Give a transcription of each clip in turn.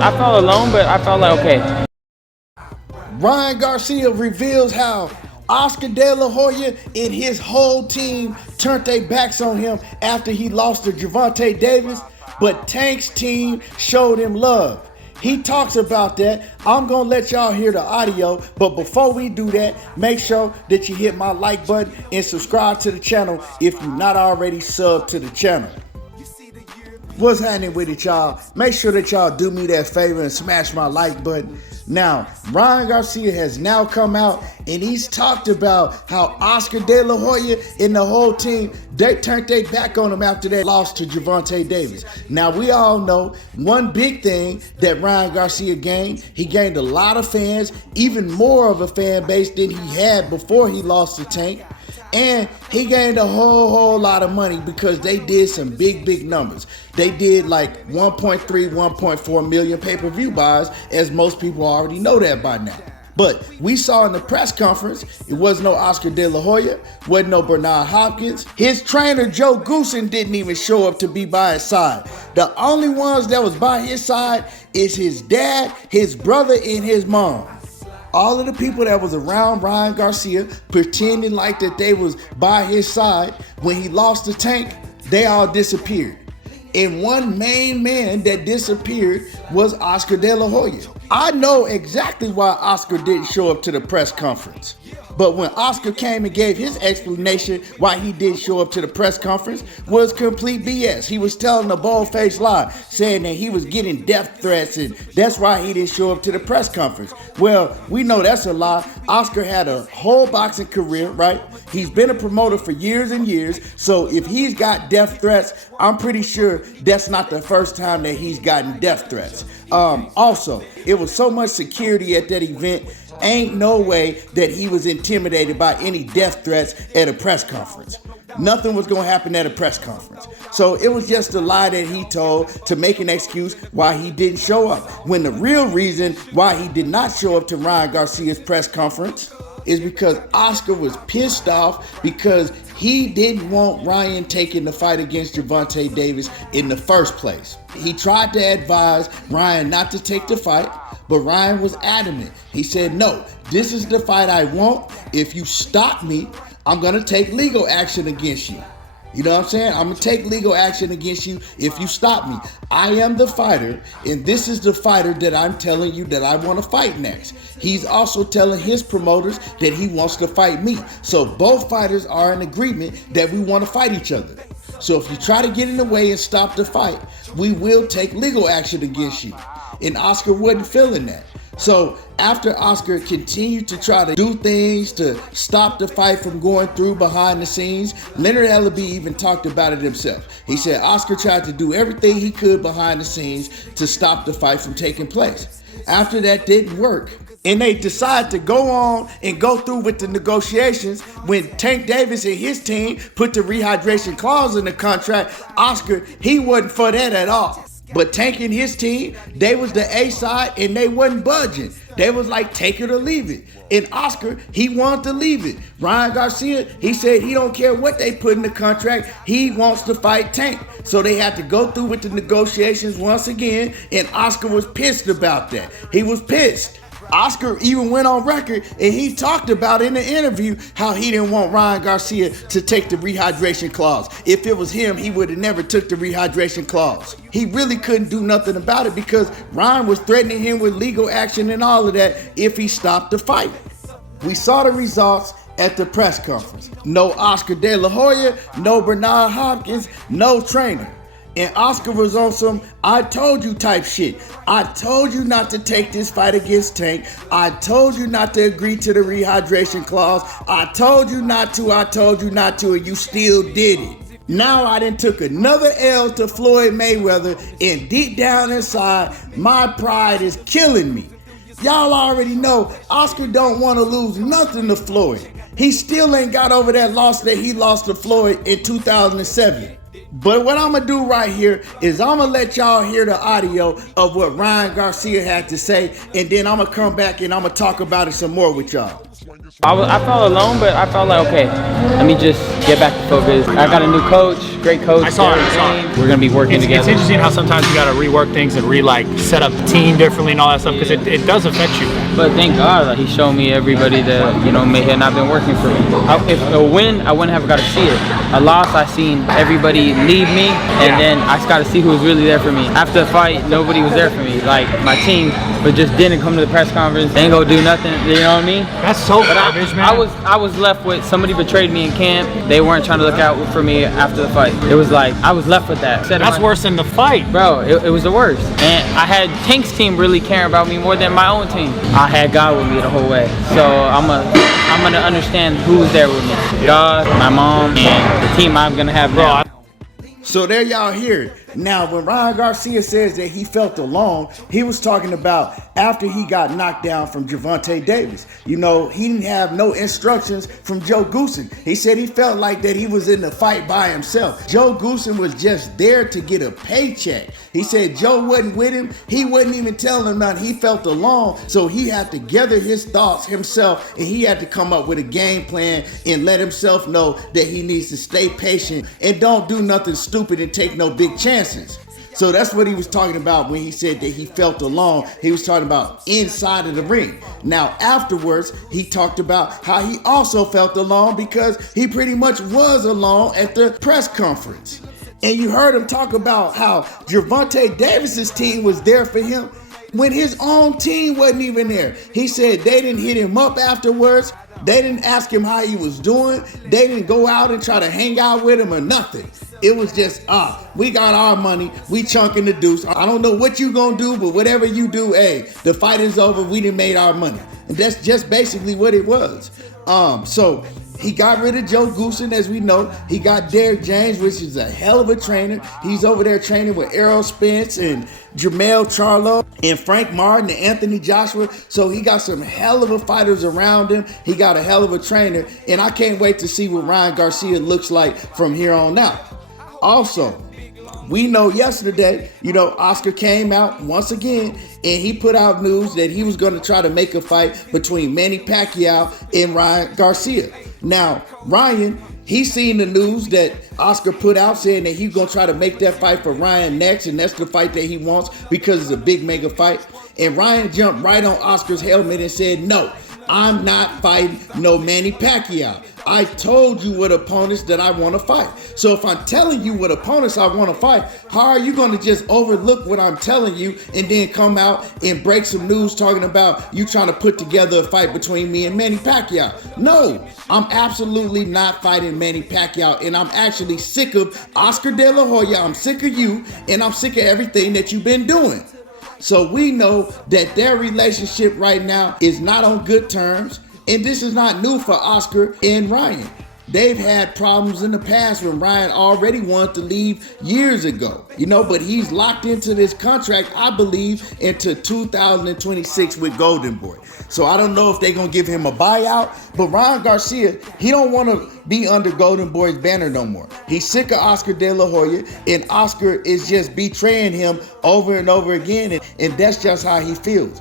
I felt alone, but I felt like okay. Ryan Garcia reveals how Oscar De La Hoya and his whole team turned their backs on him after he lost to Gervonta Davis, but Tank's team showed him love. He talks about that. I'm going to let y'all hear the audio, but before we do that, make sure that you hit my like button and subscribe to the channel if you're not already subbed to the channel. What's happening with it, y'all? Make sure that y'all do me that favor and smash my like button. Now, Ryan Garcia has now come out and he's talked about how Oscar De La Hoya and the whole team, they turned their back on him after they lost to Gervonta Davis. Now, we all know one big thing that Ryan Garcia gained. He gained a lot of fans, even more of a fan base than he had before he lost to Tank. And he gained a whole lot of money because they did some big numbers. They did like 1.3, 1.4 million pay-per-view buys, as most people already know that by now. But we saw in the press conference, it was no Oscar De La Hoya, wasn't no Bernard Hopkins. His trainer, Joe Goosen, didn't even show up to be by his side. The only ones that was by his side is his dad, his brother, and his mom. All of the people that was around Ryan Garcia pretending like that they was by his side when he lost the Tank, they all disappeared. And one main man that disappeared was Oscar De La Hoya. I know exactly why Oscar didn't show up to the press conference. But when Oscar came and gave his explanation why he didn't show up to the press conference was complete BS. He was telling a bold-faced lie, saying that he was getting death threats and that's why he didn't show up to the press conference. Well, we know that's a lie. Oscar had a whole boxing career, right? He's been a promoter for years and years. So if he's got death threats, I'm pretty sure that's not the first time that he's gotten death threats. Also, it was so much security at that event. Ain't no way that he was intimidated by any death threats at a press conference. Nothing was going to happen at a press conference. So it was just a lie that he told to make an excuse why he didn't show up. When the real reason why he did not show up to Ryan Garcia's press conference is because Oscar was pissed off because he didn't want Ryan taking the fight against Gervonta Davis in the first place. He tried to advise Ryan not to take the fight, but Ryan was adamant. He said, no, this is the fight I want. If you stop me, I'm going to take legal action against you. You know what I'm saying? I'm going to take legal action against you if you stop me. I am the fighter, and this is the fighter that I'm telling you that I want to fight next. He's also telling his promoters that he wants to fight me. So both fighters are in agreement that we want to fight each other. So if you try to get in the way and stop the fight, we will take legal action against you. And Oscar wasn't feeling that. So after Oscar continued to try to do things to stop the fight from going through behind the scenes, Leonard Ellaby even talked about it himself. He said Oscar tried to do everything he could behind the scenes to stop the fight from taking place. After that didn't work, and they decided to go on and go through with the negotiations when Tank Davis and his team put the rehydration clause in the contract. Oscar, he wasn't for that at all. But Tank and his team, they was the A side and they wasn't budging. They was like, take it or leave it. And Oscar, he wanted to leave it. Ryan Garcia, he said he don't care what they put in the contract. He wants to fight Tank. So they had to go through with the negotiations once again. And Oscar was pissed about that. He was pissed. Oscar even went on record and he talked about in the interview how he didn't want Ryan Garcia to take the rehydration clause. If it was him, he would have never took the rehydration clause. He really couldn't do nothing about it because Ryan was threatening him with legal action and all of that if he stopped the fight. We saw the results at the press conference. No Oscar De La Hoya, no Bernard Hopkins, no trainer. And Oscar was on some I told you type shit. I told you not to take this fight against Tank. I told you not to agree to the rehydration clause. I told you not to, and you still did it. Now I done took another L to Floyd Mayweather, and deep down inside, my pride is killing me. Y'all already know Oscar don't want to lose nothing to Floyd. He still ain't got over that loss that he lost to Floyd in 2007. But what I'm going to do right here is I'm going to let y'all hear the audio of what Ryan Garcia had to say, and then I'm going to come back and I'm going to talk about it some more with y'all. I felt alone, but I felt like, okay, let me just get back to focus. I got a new coach, great coach. I saw it. We're gonna be working together. It's interesting how sometimes you gotta rework things and set up the team differently and all that stuff, because it does affect you. But thank God that he showed me everybody that, you know, may have not been working for me. If a win, I wouldn't have got to see it. A loss, I seen everybody leave me, and then I got to see who was really there for me. After the fight, nobody was there for me. Like, my team, but just didn't come to the press conference. They ain't go do nothing. You know what I mean? That's so garbage, man. I was left with somebody betrayed me in camp. They weren't trying to look out for me after the fight. It was like I was left with that. That's worse than the fight, bro. It was the worst. And I had Tank's team really care about me more than my own team. I had God with me the whole way, so I'm gonna understand who's there with me. God, my mom, and the team I'm gonna have now. So there y'all hear it. Now, when Ryan Garcia says that he felt alone, he was talking about after he got knocked down from Gervonta Davis. You know, he didn't have no instructions from Joe Goossen. He said he felt like that he was in the fight by himself. Joe Goossen was just there to get a paycheck. He said Joe wasn't with him. He wasn't even telling him nothing. He felt alone, so he had to gather his thoughts himself, and he had to come up with a game plan and let himself know that he needs to stay patient and don't do nothing stupid and take no big chances. So that's what he was talking about when he said that he felt alone. He was talking about inside of the ring. Now, afterwards, he talked about how he also felt alone because he pretty much was alone at the press conference. And you heard him talk about how Gervonta Davis's team was there for him when his own team wasn't even there. He said they didn't hit him up afterwards. They didn't ask him how he was doing. They didn't go out and try to hang out with him or nothing. It was just, we got our money. We chunking the deuce. I don't know what you gonna do, but whatever you do, hey, the fight is over. We done made our money. And that's just basically what it was. So he got rid of Joe Goossen, as we know. He got Derrick James, which is a hell of a trainer. He's over there training with Errol Spence and Jermell Charlo and Frank Martin and Anthony Joshua. So he got some hell of a fighters around him. He got a hell of a trainer. And I can't wait to see what Ryan Garcia looks like from here on out. Also, we know yesterday, you know, Oscar came out once again and he put out news that he was going to try to make a fight between Manny Pacquiao and Ryan Garcia. Now, Ryan, he's seen the news that Oscar put out saying that he's going to try to make that fight for Ryan next, and that's the fight that he wants because it's a big mega fight. And Ryan jumped right on Oscar's helmet and said, no, I'm not fighting no Manny Pacquiao. I told you what opponents that I want to fight. So if I'm telling you what opponents I want to fight, how are you going to just overlook what I'm telling you and then come out and break some news talking about you trying to put together a fight between me and Manny Pacquiao? No, I'm absolutely not fighting Manny Pacquiao, and I'm actually sick of Oscar De La Hoya. I'm sick of you, and I'm sick of everything that you've been doing. So we know that their relationship right now is not on good terms. And this is not new for Oscar and Ryan. They've had problems in the past when Ryan already wanted to leave years ago, you know, but he's locked into this contract, I believe, into 2026 with Golden Boy. So I don't know if they're going to give him a buyout, but Ryan Garcia, he don't want to be under Golden Boy's banner no more. He's sick of Oscar De La Hoya, and Oscar is just betraying him over and over again, and that's just how he feels.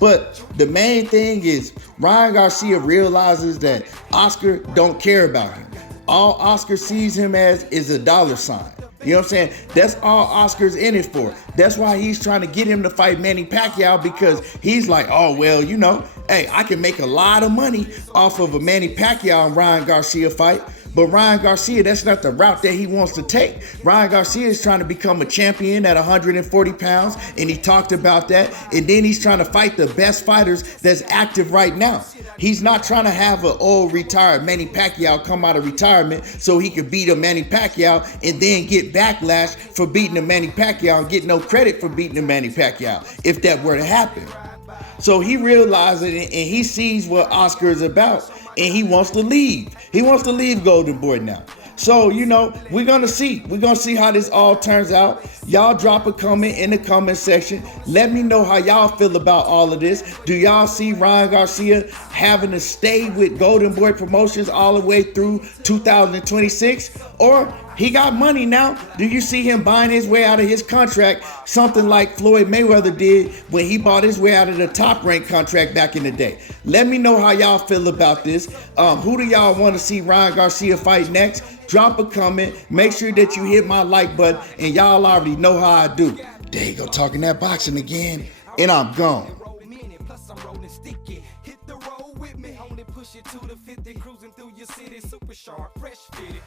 But the main thing is Ryan Garcia realizes that Oscar don't care about him. All Oscar sees him as is a dollar sign. You know what I'm saying? That's all Oscar's in it for. That's why he's trying to get him to fight Manny Pacquiao, because he's like, oh, well, you know, hey, I can make a lot of money off of a Manny Pacquiao and Ryan Garcia fight. But Ryan Garcia, that's not the route that he wants to take. Ryan Garcia is trying to become a champion at 140 pounds, and he talked about that. And then he's trying to fight the best fighters that's active right now. He's not trying to have an old retired Manny Pacquiao come out of retirement so he could beat a Manny Pacquiao and then get backlash for beating a Manny Pacquiao and get no credit for beating a Manny Pacquiao if that were to happen. So he realizes it, and he sees what Oscar is about, and he wants to leave. He wants to leave Golden Boy now. So, you know, we're going to see. We're going to see how this all turns out. Y'all drop a comment in the comment section. Let me know how y'all feel about all of this. Do y'all see Ryan Garcia having to stay with Golden Boy Promotions all the way through 2026? Or He got money now. Do you see him buying his way out of his contract? Something like Floyd Mayweather did when he bought his way out of the top ranked contract back in the day. Let me know how y'all feel about this. Who do y'all want to see Ryan Garcia fight next? Drop a comment. Make sure that you hit my like button. And y'all already know how I do. There you go, talking that boxing again. And I'm gone. Push it to the 50, cruising through your city, super sharp, fresh fitted.